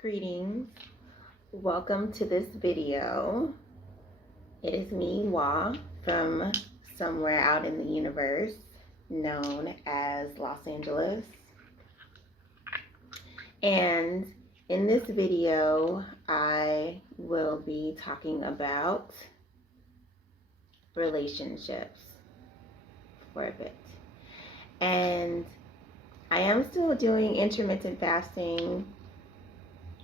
Greetings. Welcome to this video. It is me, Wa, from somewhere out in the universe known as Los Angeles. And in this video, I will be talking about relationships for a bit. And I am still doing intermittent fasting.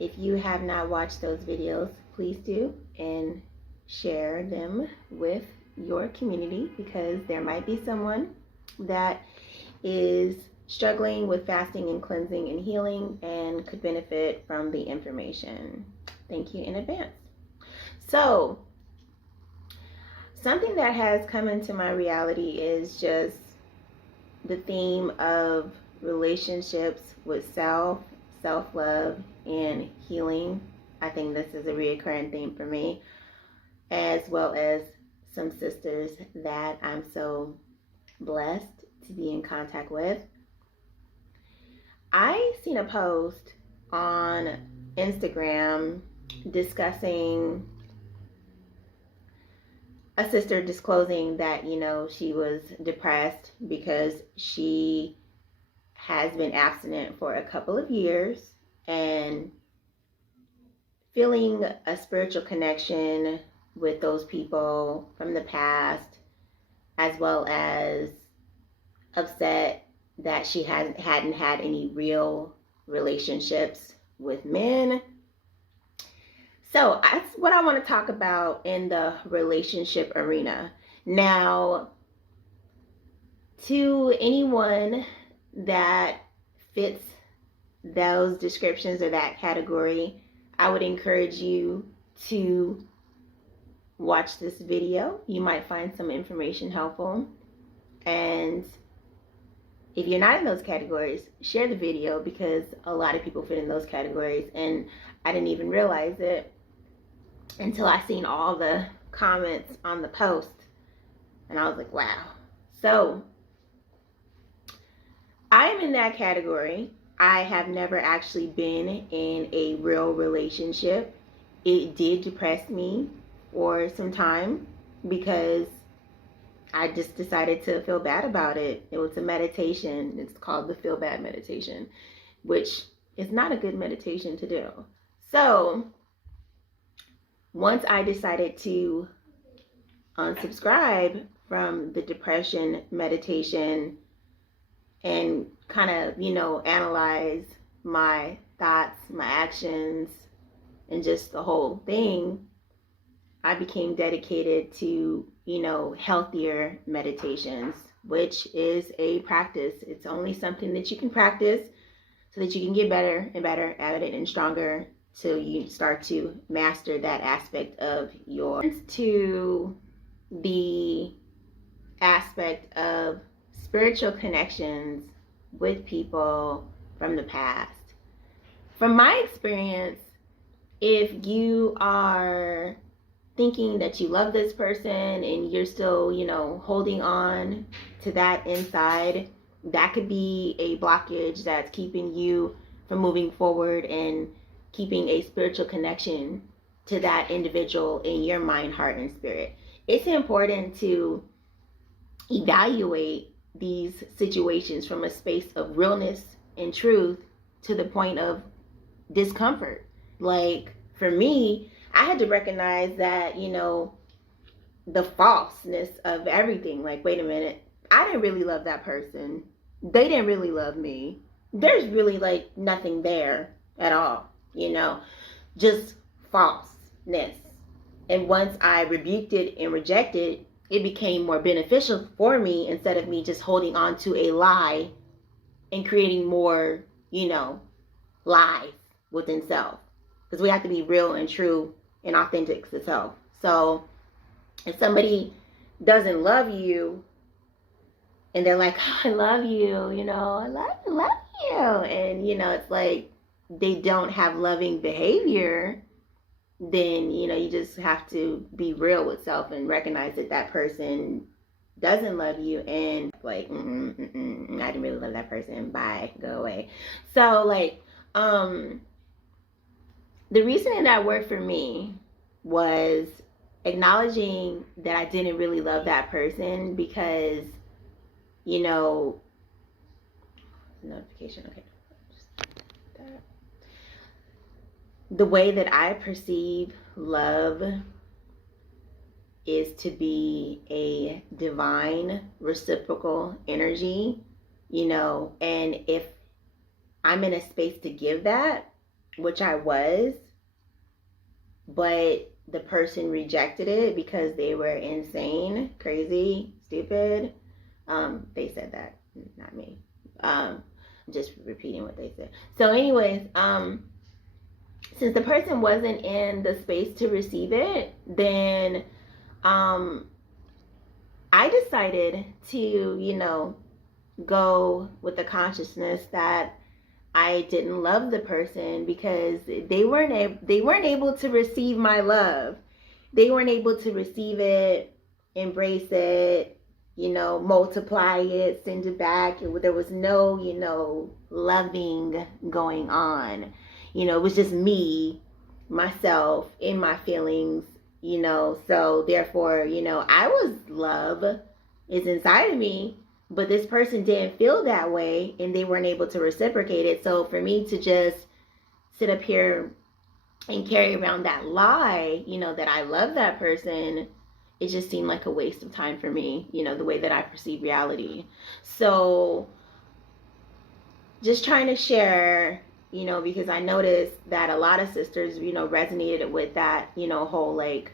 If you have not watched those videos, please do and share them with your community, because there might be someone that is struggling with fasting and cleansing and healing and could benefit from the information. Thank you in advance. So, something that has come into my reality is just the theme of relationships with self-love, and healing. I think this is a recurring theme for me, as well as some sisters that I'm so blessed to be in contact with. I seen a post on Instagram discussing a sister disclosing that, she was depressed because she has been abstinent for a couple of years and feeling a spiritual connection with those people from the past, as well as upset that she hadn't had any real relationships with men. So that's what I want to talk about in the relationship arena. Now, to anyone that fits those descriptions or that category, I would encourage you to watch this video. You might find some information helpful. And if you're not in those categories, share the video, because a lot of people fit in those categories, and I didn't even realize it until I seen all the comments on the post, and I was like, wow. So I am in that category. I have never actually been in a real relationship. It did depress me for some time because I just decided to feel bad about it. It was a meditation. It's called the Feel Bad Meditation, which is not a good meditation to do. So once I decided to unsubscribe from the depression meditation and kind of, analyze my thoughts, my actions, and just the whole thing, I became dedicated to, healthier meditations, which is a practice. It's only something that you can practice so that you can get better and better at it and stronger till you start to master that aspect of your, to the aspect of spiritual connections with people from the past. From my experience, if you are thinking that you love this person and you're still, holding on to that inside, that could be a blockage that's keeping you from moving forward and keeping a spiritual connection to that individual in your mind, heart, and spirit. It's important to evaluate these situations from a space of realness and truth to the point of discomfort. Like, for me, I had to recognize that, the falseness of everything. Like, wait a minute, I didn't really love that person. They didn't really love me. There's really like nothing there at all, just falseness. And once I rebuked it and rejected, it became more beneficial for me, instead of me just holding on to a lie and creating more, lies within self. Because we have to be real and true and authentic to self. So if somebody doesn't love you and they're like, oh, I love you, I love you. And, it's like they don't have loving behavior, then, you just have to be real with self and recognize that that person doesn't love you, and like, I didn't really love that person. Bye, go away. So like, the reason that worked for me was acknowledging that I didn't really love that person because, you know, notification, okay. The way that I perceive love is to be a divine reciprocal energy, and if I'm in a space to give that, which I was, but the person rejected it because they were insane, crazy, stupid. They said that, not me. Just repeating what they said. So anyways, since the person wasn't in the space to receive it, then I decided to, go with the consciousness that I didn't love the person because they weren't able to receive my love. They weren't able to receive it, embrace it, multiply it, send it back. There was no, loving going on. It was just me, myself, in my feelings, so therefore, I was love is inside of me, but this person didn't feel that way and they weren't able to reciprocate it. So for me to just sit up here and carry around that lie, that I love that person, it just seemed like a waste of time for me, the way that I perceive reality. So just trying to share, because I noticed that a lot of sisters, resonated with that, whole like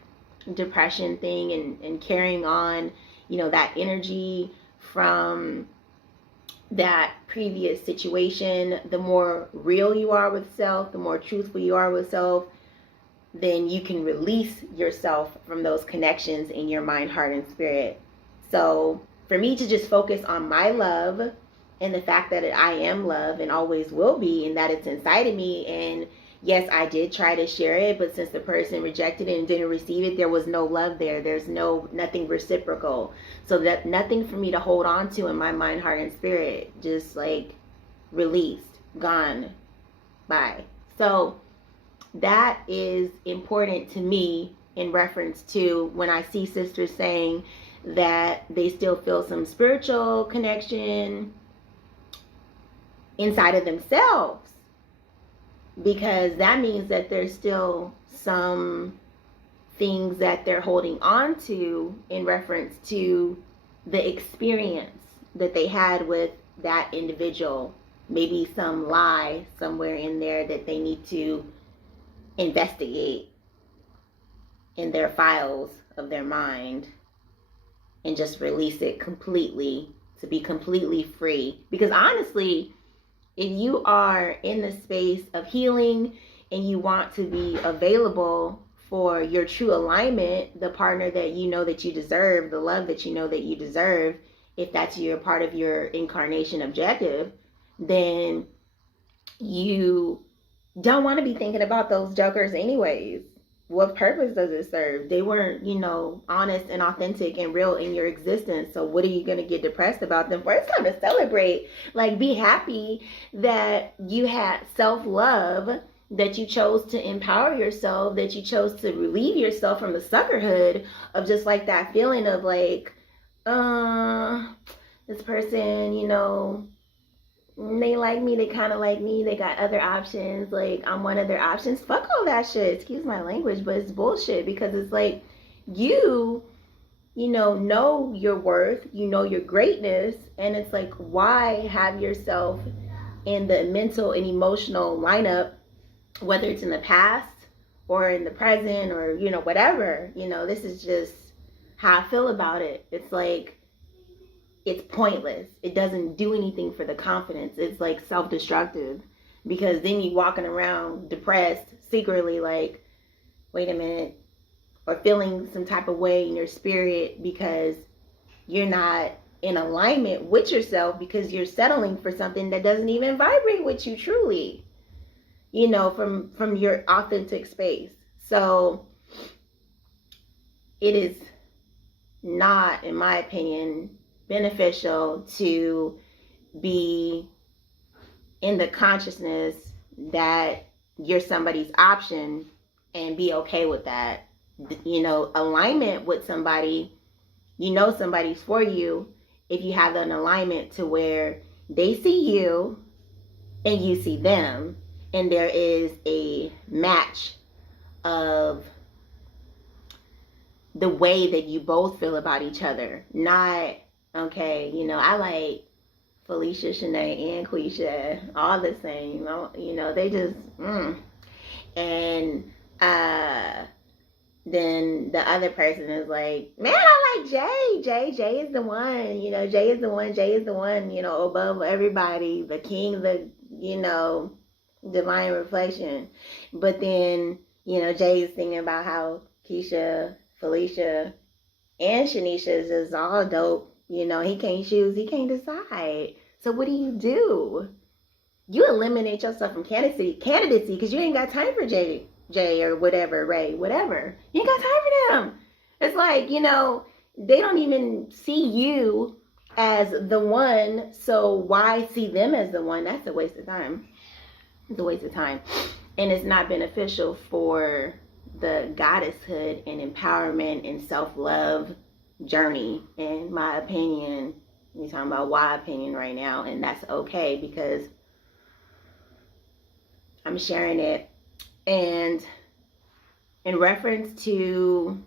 depression thing and carrying on, that energy from that previous situation. The more real you are with self, the more truthful you are with self, then you can release yourself from those connections in your mind, heart, and spirit. So for me to just focus on my love and the fact that I am love and always will be, and that it's inside of me. And yes, I did try to share it, but since the person rejected it and didn't receive it, there was no love there. There's nothing reciprocal. So that nothing for me to hold on to in my mind, heart, and spirit. Just like released, gone, bye. So that is important to me in reference to when I see sisters saying that they still feel some spiritual connection inside of themselves, because that means that there's still some things that they're holding on to in reference to the experience that they had with that individual. Maybe some lie somewhere in there that they need to investigate in their files of their mind and just release it completely, to be completely free. Because honestly, if you are in the space of healing and you want to be available for your true alignment, the partner that you know that you deserve, the love that you know that you deserve, if that's your part of your incarnation objective, then you don't want to be thinking about those jokers anyways. What purpose does it serve? They weren't, honest and authentic and real in your existence. So what are you going to get depressed about them for? It's time to celebrate. Like, be happy that you had self-love, that you chose to empower yourself, that you chose to relieve yourself from the suckerhood of just like that feeling of like, this person, they like me, they kind of like me, they got other options, like I'm one of their options. Fuck all that shit, excuse my language, but it's bullshit. Because it's like you know your worth, your greatness, and it's like, why have yourself in the mental and emotional lineup, whether it's in the past or in the present or whatever. This is just how I feel about it. It's like, it's pointless. It doesn't do anything for the confidence. It's like self-destructive, because then you walking around depressed secretly, like, wait a minute, or feeling some type of way in your spirit because you're not in alignment with yourself, because you're settling for something that doesn't even vibrate with you truly, from your authentic space. So it is not, in my opinion, beneficial to be in the consciousness that you're somebody's option and be okay with that. Alignment with somebody, somebody's for you if you have an alignment to where they see you and you see them, and there is a match of the way that you both feel about each other. Not, okay, I like Felicia, Shanae, and Quisha all the same. They just, And then the other person is like, man, I like Jay. Jay is the one. Jay is the one. Jay is the one, above everybody. The king, the, divine reflection. But then, Jay is thinking about how Keisha, Felicia, and Shanisha is just all dope. He can't choose. He can't decide. So what do? You eliminate yourself from candidacy because you ain't got time for Jay or whatever, Ray, whatever. You ain't got time for them. It's like, they don't even see you as the one, so why see them as the one? That's a waste of time. It's a waste of time. And it's not beneficial for the goddesshood and empowerment and self-love journey, in my opinion. We're talking about why opinion right now, and that's okay because I'm sharing it. And in reference to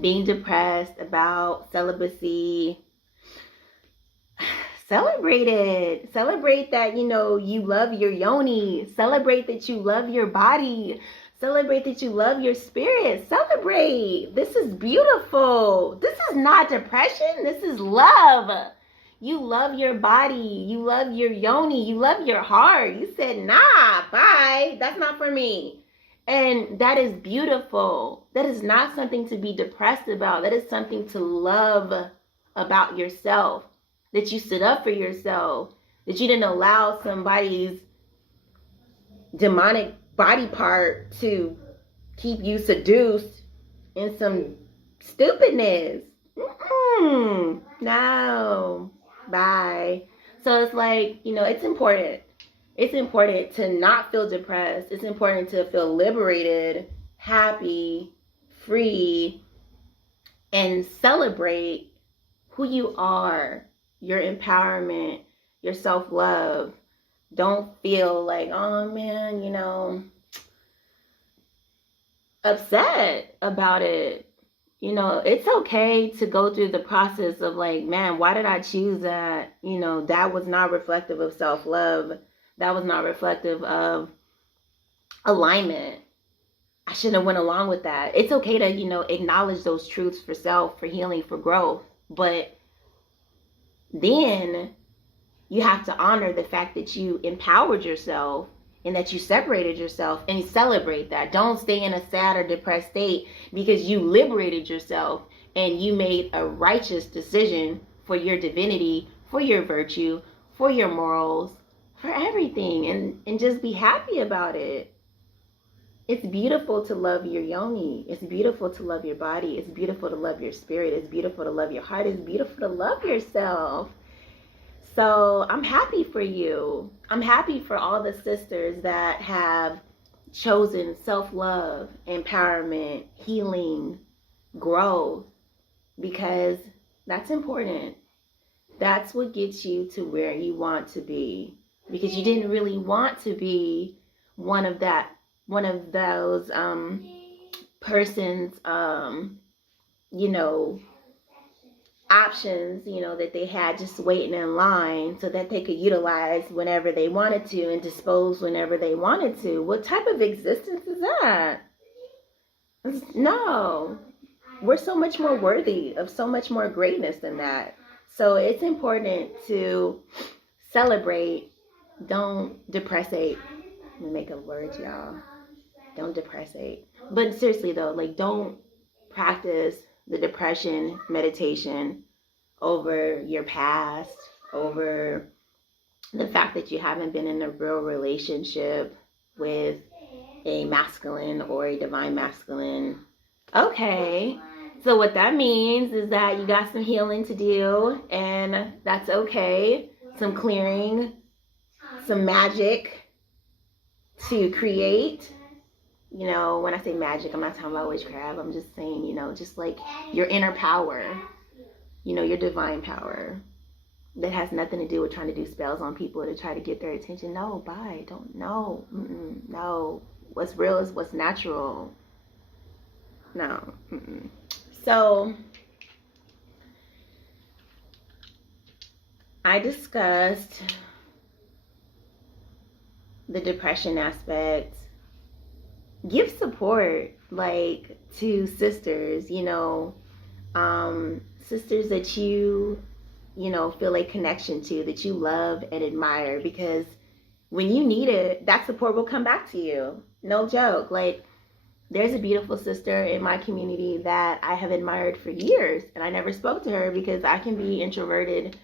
being depressed about celibacy, celebrate it. Celebrate that, you love your yoni. Celebrate that you love your body. Celebrate that you love your spirit. Celebrate. This is beautiful. This is not depression. This is love. You love your body. You love your yoni. You love your heart. You said, nah, bye. That's not for me. And that is beautiful. That is not something to be depressed about. That is something to love about yourself. That you stood up for yourself. That you didn't allow somebody's demonic body part to keep you seduced in some stupidness. No. Bye. So it's like, it's important. It's important to not feel depressed. It's important to feel liberated, happy, free, and celebrate who you are, your empowerment, your self-love. Don't feel like, oh man, upset about it. It's okay to go through the process of like, man, why did I choose that? That was not reflective of self-love. That was not reflective of alignment. I shouldn't have went along with that. It's okay to, acknowledge those truths for self, for healing, for growth. But then you have to honor the fact that you empowered yourself and that you separated yourself, and celebrate that. Don't stay in a sad or depressed state because you liberated yourself and you made a righteous decision for your divinity, for your virtue, for your morals, for everything, and just be happy about it. It's beautiful to love your yoni. It's beautiful to love your body. It's beautiful to love your spirit. It's beautiful to love your heart. It's beautiful to love yourself. So I'm happy for you. I'm happy for all the sisters that have chosen self-love, empowerment, healing, growth, because that's important. That's what gets you to where you want to be, because you didn't really want to be one of those persons, options, that they had just waiting in line so that they could utilize whenever they wanted to and dispose whenever they wanted to. What type of existence is that? No. We're so much more worthy of so much more greatness than that. So it's important to celebrate. Don't depressate. Let me make a word, y'all. Don't depressate. But seriously though, like, don't practice the depression meditation over your past, over the fact that you haven't been in a real relationship with a masculine or a divine masculine. Okay, so what that means is that you got some healing to do, and that's okay. Some clearing, some magic to create, you know, when I say magic, I'm not talking about witchcraft. I'm just saying, you know, just like your inner power, you know, your divine power that has nothing to do with trying to do spells on people to try to get their attention. No, bye. Don't, no. No. What's real is what's natural. No. So I discussed the depression aspect. Give support, like, to sisters, you know, sisters that you know, feel a connection to, that you love and admire, because when you need it, that support will come back to you. No joke. Like, there's a beautiful sister in my community that I have admired for years, and I never spoke to her because I can be introverted.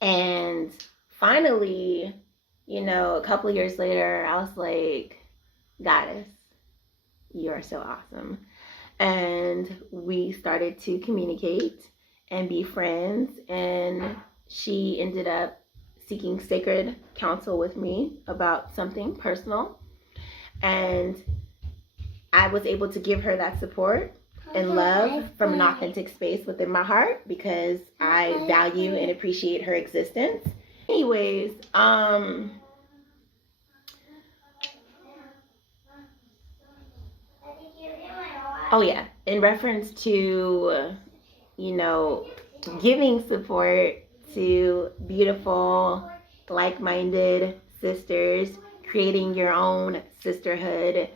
And finally, you know, a couple of years later, I was like, Goddess, you are so awesome. And we started to communicate and be friends, and she ended up seeking sacred counsel with me about something personal, and I was able to give her that support and love from an authentic space within my heart, because I value and appreciate her existence. Anyways, oh yeah, in reference to, you know, giving support to beautiful, like-minded sisters, creating your own sisterhood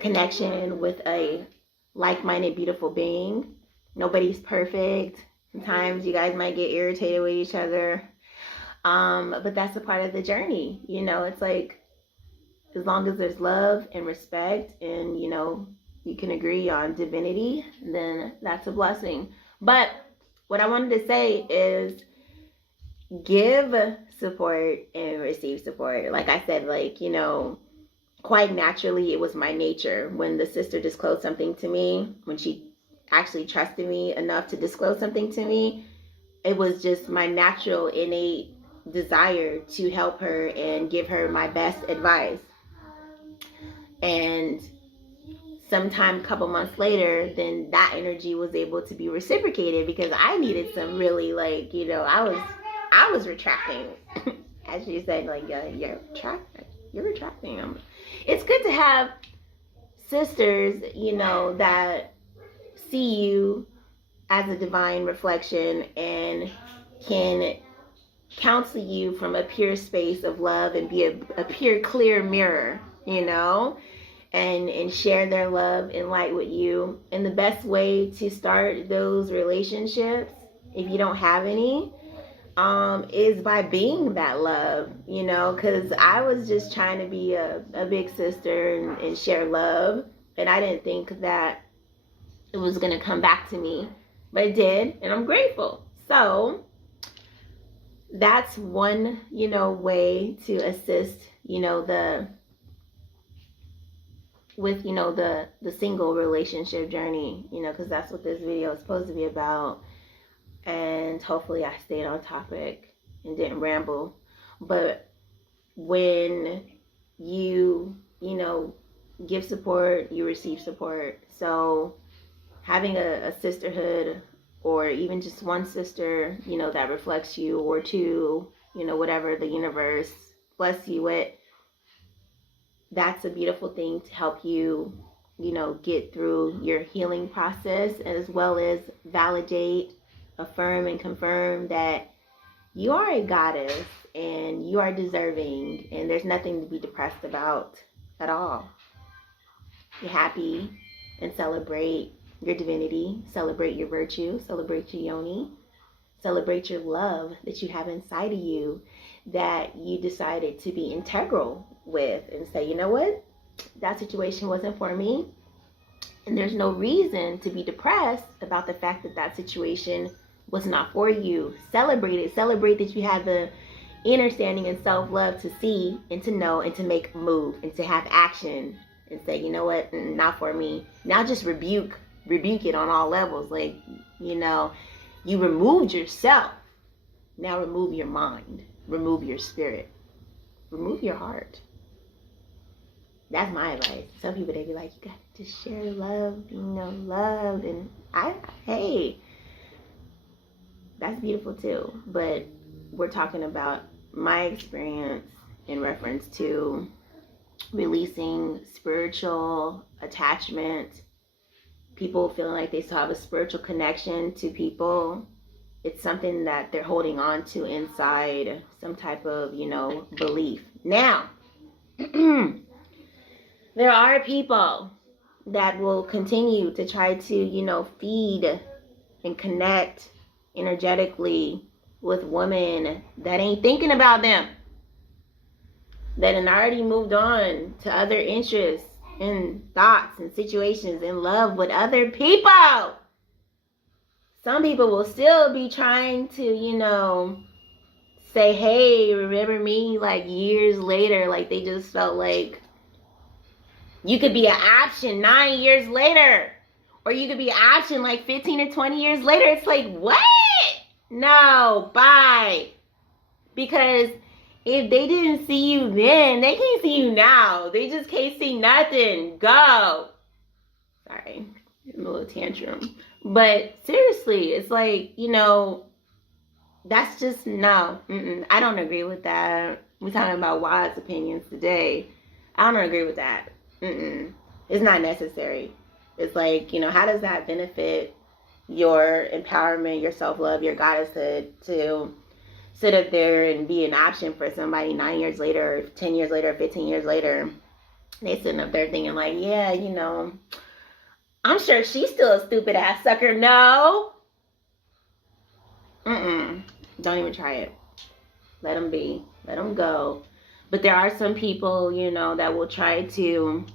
connection with a like-minded, beautiful being. Nobody's perfect. Sometimes you guys might get irritated with each other. But that's a part of the journey. You know, it's like, as long as there's love and respect, and, you know, you can agree on divinity, then that's a blessing. But what I wanted to say is, give support and receive support. Like I said, like, you know, quite naturally, it was my nature. When the sister disclosed something to me, when she actually trusted me enough to disclose something to me, it was just my natural, innate desire to help her and give her my best advice. And sometime, a couple months later, then that energy was able to be reciprocated, because I needed some really, like, you know, I was retracting. As you said, like, you're retracting. It's good to have sisters, you know, that see you as a divine reflection and can counsel you from a pure space of love, and be a pure, clear mirror, you know, and share their love and light with you. And the best way to start those relationships, if you don't have any, is by being that love, you know, because I was just trying to be a big sister and share love, and I didn't think that it was going to come back to me, but it did, and I'm grateful. So that's one, you know, way to assist, you know, the single relationship journey, you know, because that's what this video is supposed to be about. And hopefully I stayed on topic and didn't ramble. But when you know, give support, you receive support. So having a sisterhood, or even just one sister, you know, that reflects you, or two, you know, whatever the universe bless you with, that's a beautiful thing to help you, you know, get through your healing process, as well as validate, affirm, and confirm that you are a goddess and you are deserving, and there's nothing to be depressed about at all. You're happy, and celebrate your divinity, celebrate your virtue, celebrate your yoni, celebrate your love that you have inside of you, that you decided to be integral with, and say, you know what, that situation wasn't for me, and there's no reason to be depressed about the fact that that situation was not for you. Celebrate it. Celebrate that you have the understanding and self-love to see and to know and to make a move and to have action and say, you know what, not for me. Now just rebuke it on all levels. Like, you know, you removed yourself. Now remove your mind. Remove your spirit. remove your heart. That's my advice. Some people, they be like, you got to share love, love. And hey, that's beautiful too. But we're talking about my experience in reference to releasing spiritual attachment, people feeling like they still have a spiritual connection to people. It's something that they're holding on to inside some type of, belief. Now, there are people that will continue to try to, feed and connect energetically with women that ain't thinking about them, that had already moved on to other interests and thoughts and situations in love with other people. Some people will still be trying to, say, hey, remember me, like years later, like they just felt like you could be an option 9 years later, or you could be an option like 15 or 20 years later. It's like, what? No, bye. Because if they didn't see you then, they can't see you now. They just can't see nothing. Go. Sorry, a little tantrum. But seriously, it's like, that's just no. I don't agree with that. We're talking about wise opinions today. I don't agree with that. It's not necessary. It's like, how does that benefit your empowerment, your self-love, your goddesshood to sit up there and be an option for somebody 9 years later, 10 years later, 15 years later? They sitting up there thinking like, yeah, I'm sure she's still a stupid ass sucker. No. Don't even try it. Let them be. Let them go. But there are some people, that will try to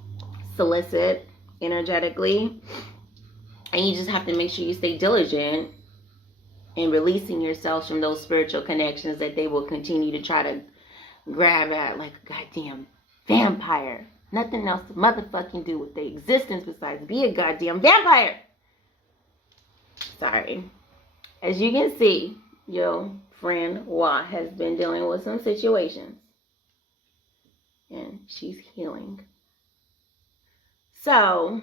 solicit energetically. And you just have to make sure you stay diligent in releasing yourselves from those spiritual connections that they will continue to try to grab at like a goddamn vampire. Nothing else to motherfucking do with their existence besides be a goddamn vampire. Sorry. As you can see, your friend Wa has been dealing with some situations. And she's healing. So,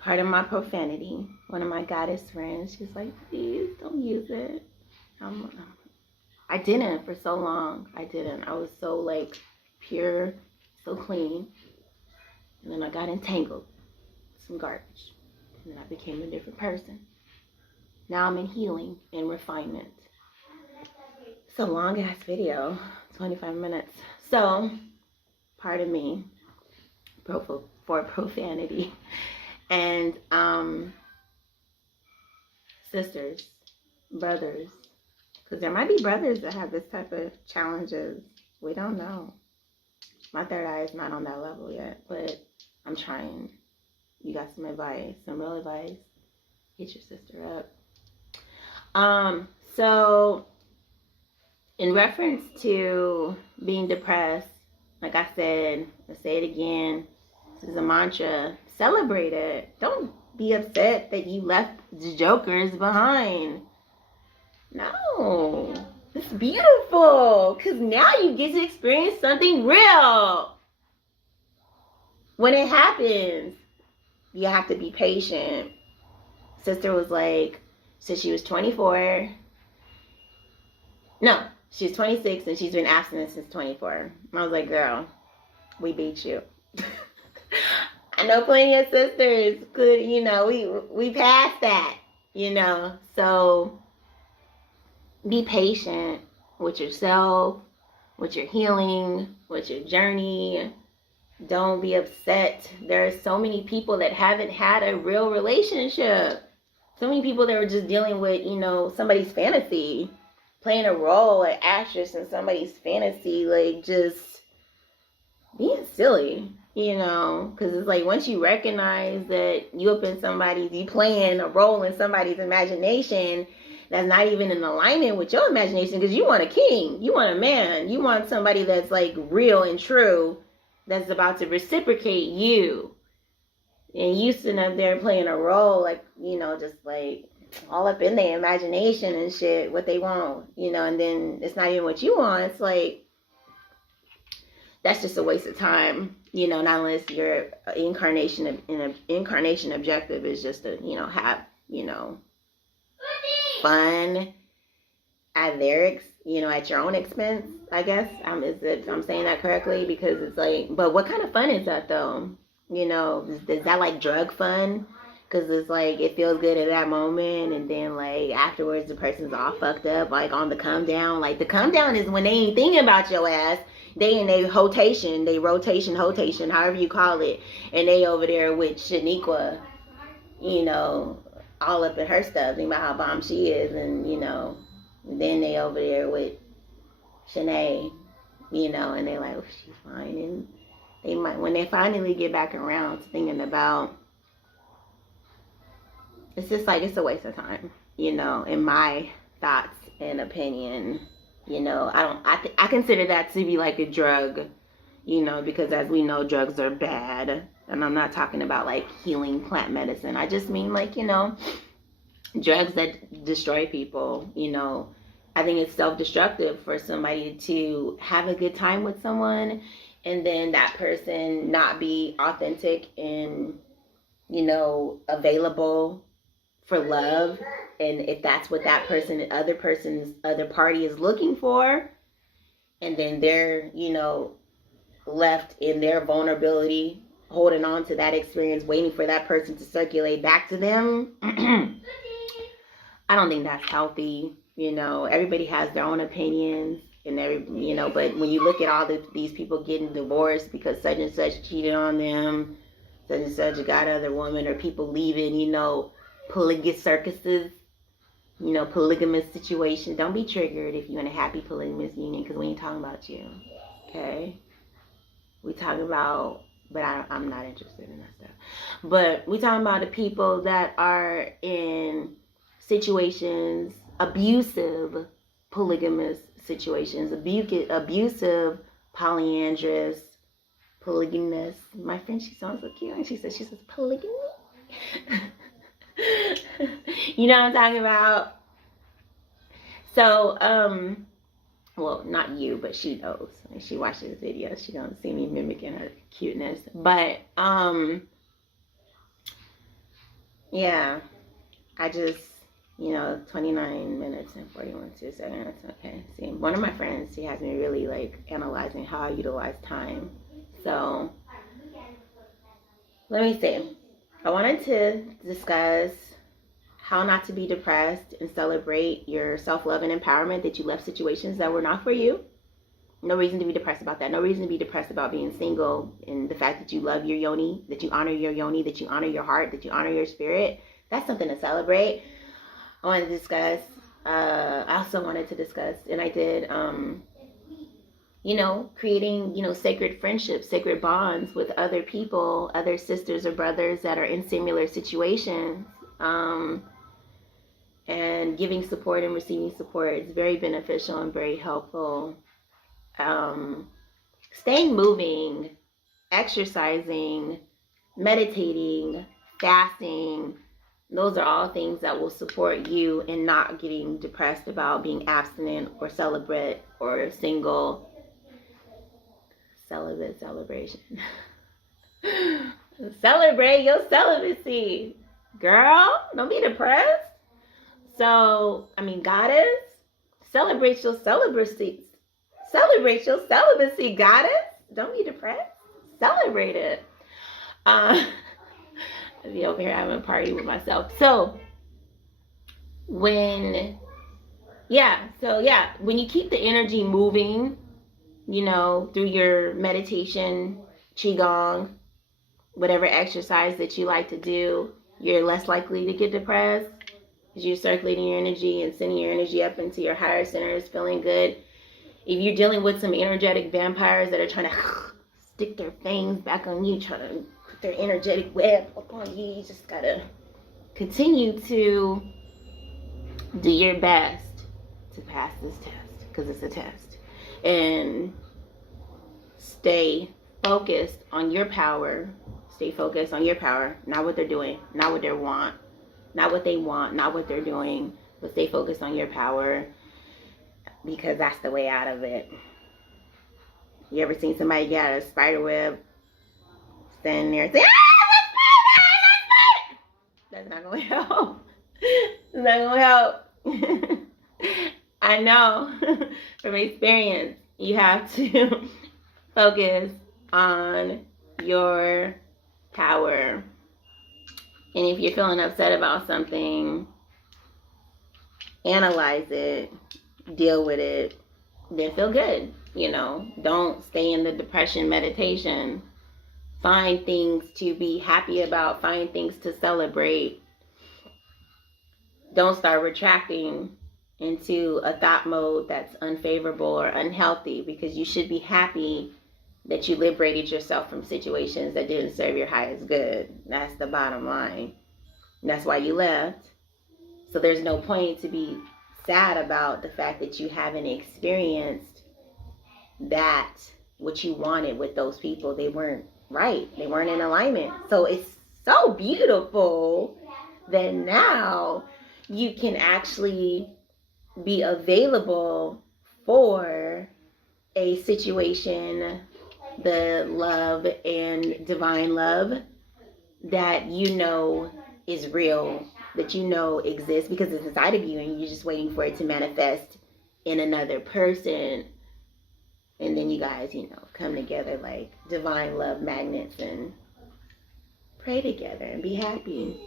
part of my profanity, one of my goddess friends, she's like, please don't use it. I didn't for so long. I didn't. I was so like pure, so clean. And then I got entangled with some garbage. And then I became a different person. Now I'm in healing and refinement. It's a long ass video, 25 minutes. So, pardon me for profanity. And sisters, brothers, because there might be brothers that have this type of challenges. We don't know. My third eye is not on that level yet, but I'm trying. You got some advice, some real advice? Hit your sister up. So in reference to being depressed, like I said, I'll say it again. This is a mantra. Celebrate it. Don't be upset that you left the jokers behind. No. It's beautiful. Because now you get to experience something real. When it happens, you have to be patient. Sister was like, so she was 24. No, she's 26 and she's been abstinent since 24. I was like, girl, we beat you. I know plenty of sisters could, we passed that, So be patient with yourself, with your healing, with your journey. Don't be upset. There are so many people that haven't had a real relationship. So many people that are just dealing with, somebody's fantasy, playing a role, an actress in somebody's fantasy, like just being silly, because it's like once you recognize that you playing a role in somebody's imagination that's not even in alignment with your imagination, because you want a king, you want a man, you want somebody that's like real and true, that's about to reciprocate you. And you sitting up there playing a role like, just like, all up in their imagination and shit, what they want, you know, and then it's not even what you want. It's like, that's just a waste of time, you know, not unless your incarnation objective is just to, you know, have, you know, fun at their, you know, at your own expense, I guess. I'm saying that correctly? Because it's like, but what kind of fun is that though? You know, is that like drug fun? Because it's like, it feels good at that moment, and then like afterwards the person's all fucked up, like on the come down. Like the come down is when they ain't thinking about your ass. They in their rotation, however you call it, and they over there with Shaniqua, you know, all up in her stuff, thinking about how bomb she is, and you know, then they over there with Shanae, you know, and they like, oh, she's fine, and they might, when they finally get back around to thinking about, it's just like, it's a waste of time, you know, in my thoughts and opinion. You know, I consider that to be like a drug, you know, because as we know, drugs are bad. And I'm not talking about like healing plant medicine. I just mean like, you know, drugs that destroy people, you know. I think it's self-destructive for somebody to have a good time with someone and then that person not be authentic and, you know, available for love. And if that's what that person, other party is looking for, and then they're, you know, left in their vulnerability, holding on to that experience, waiting for that person to circulate back to them, I don't think that's healthy. You know, everybody has their own opinions, and you know, but when you look at all these people getting divorced because such and such cheated on them, such and such got other woman, or people leaving, you know, polygamous circuses, you know, polygamous situation. Don't be triggered if you're in a happy polygamous union, because we ain't talking about you, okay? We talking about, but I'm not interested in that stuff. But we talking about the people that are in situations, abusive polygamous situations, abusive polyandrous, polygamous. My friend, she sounds so cute, and she says polygamy. You know what I'm talking about? So, well, not you, but she knows. When she watches videos, she don't see me mimicking her cuteness. But, yeah, I just, you know, 29 minutes and 41 seconds. Okay, see, one of my friends, she has me really, like, analyzing how I utilize time. So, let me see. I wanted to discuss how not to be depressed and celebrate your self-love and empowerment, that you left situations that were not for you. No reason to be depressed about that. No reason to be depressed about being single, and the fact that you love your yoni, that you honor your yoni, that you honor your heart, that you honor your spirit. That's something to celebrate. I wanted to discuss, I also wanted to discuss, and I did, you know, creating, you know, sacred friendships, sacred bonds with other people, other sisters or brothers that are in similar situations. And giving support and receiving support is very beneficial and very helpful. Staying moving, exercising, meditating, fasting, those are all things that will support you in not getting depressed about being abstinent or celibate or single. Celebration. Celebrate your celibacy. Girl, don't be depressed. So, I mean, goddess, celebrate your celibacy. Celebrate your celibacy, goddess. Don't be depressed. Celebrate it. I'll be over here having a party with myself. So, when you keep the energy moving, you know, through your meditation, qigong, whatever exercise that you like to do, you're less likely to get depressed. You're circulating your energy and sending your energy up into your higher centers, feeling good. If you're dealing with some energetic vampires that are trying to stick their fangs back on you, trying to put their energetic web up on you, you just gotta continue to do your best to pass this test, because it's a test. And stay focused on your power. Stay focused on your power, not what they're doing, not what they want. not what they want, not what they're doing, but stay focused on your power, because that's the way out of it. You ever seen somebody get out of a spider web, standing there and say, that's not going to help. It's not going to help. I know from experience, you have to focus on your power. And if you're feeling upset about something, analyze it, deal with it, then feel good. Don't stay in the depression meditation. Find things to be happy about, find things to celebrate. Don't start retracting into a thought mode that's unfavorable or unhealthy, because you should be happy that you liberated yourself from situations that didn't serve your highest good. That's the bottom line. And that's why you left. So there's no point to be sad about the fact that you haven't experienced that what you wanted with those people. They weren't right. They weren't in alignment. So it's so beautiful that now you can actually be available for a situation, the love and divine love that is real, that exists, because it's inside of you and you're just waiting for it to manifest in another person. And then you guys, come together like divine love magnets and pray together and be happy.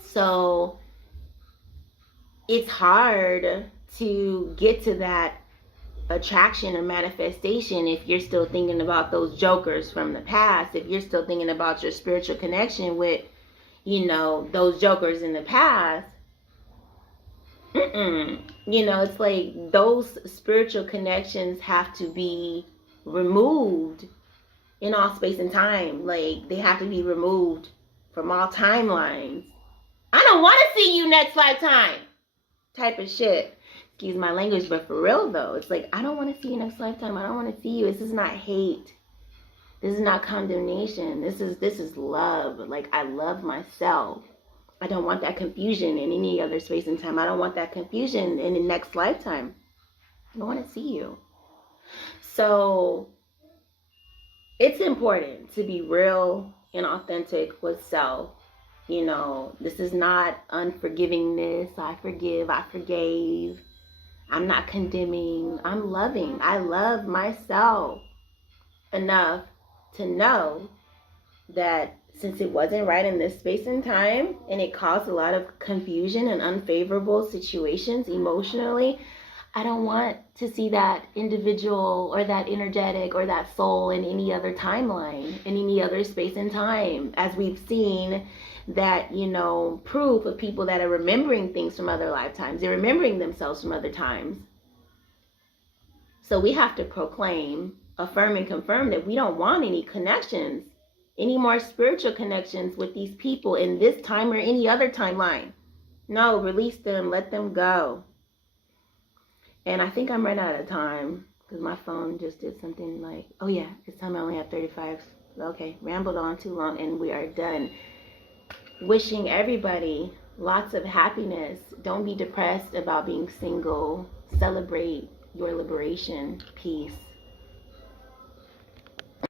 So it's hard to get to that attraction or manifestation if you're still thinking about those jokers from the past, if you're still thinking about your spiritual connection with, those jokers in the past. It's like those spiritual connections have to be removed in all space and time. Like, they have to be removed from all timelines. I don't want to see you next lifetime type of shit. Excuse my language, but for real though, it's like, I don't want to see you next lifetime. I don't want to see you. This is not hate. This is not condemnation. This is love. Like, I love myself. I don't want that confusion in any other space and time. I don't want that confusion in the next lifetime. I don't want to see you. So it's important to be real and authentic with self. This is not unforgivingness. I forgive, I forgave. I'm not condemning. I'm loving. I love myself enough to know that since it wasn't right in this space and time, and it caused a lot of confusion and unfavorable situations emotionally, I don't want to see that individual or that energetic or that soul in any other timeline, in any other space and time. As we've seen that, proof of people that are remembering things from other lifetimes. They're remembering themselves from other times. So we have to proclaim, affirm, and confirm that we don't want any connections, any more spiritual connections with these people in this time or any other timeline. No, release them, let them go. And I think I'm running out of time because my phone just did something like, oh yeah, it's time. I only have 35. Okay, rambled on too long and we are done. Wishing everybody lots of happiness. Don't be depressed about being single. Celebrate your liberation. Peace.